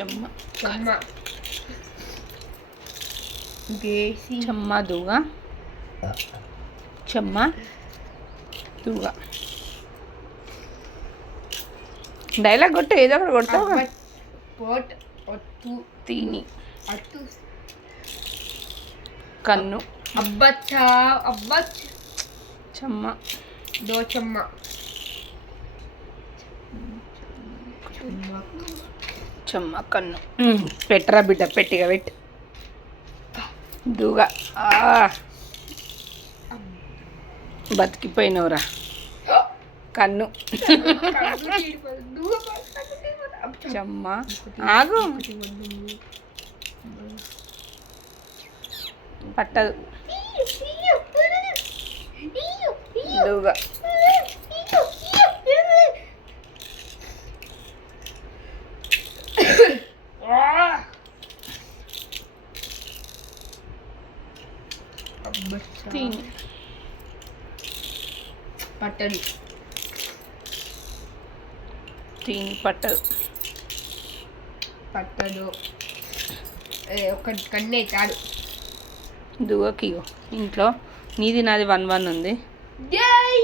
చెమ్మ చెమ్మ దేశీ చెమ్మ దూగ చెమ్మ దూగ డైలాగ్ కొట్టు, ఏదో ఒకటి కొడతావు. పోట్ ఒట్టు తీని అట్టు కన్ను అబ్బచ్చా అబ్బచ్చ చెమ్మ దోచమ్మ చెమ్మ కన్ను పెట్టరా బిడ్డ, పెట్టిగా పెట్టు. దూగ బతికిపోయినవురా. కన్ను చెమ్మ ఆగు, పట్టదు. దూగ తీని పట్టడు తీని పట్టదు. పట్టదు ఒక కన్నే చాడు. దూగకి ఇంట్లో నీది నాది 1-1 ఉంది. జై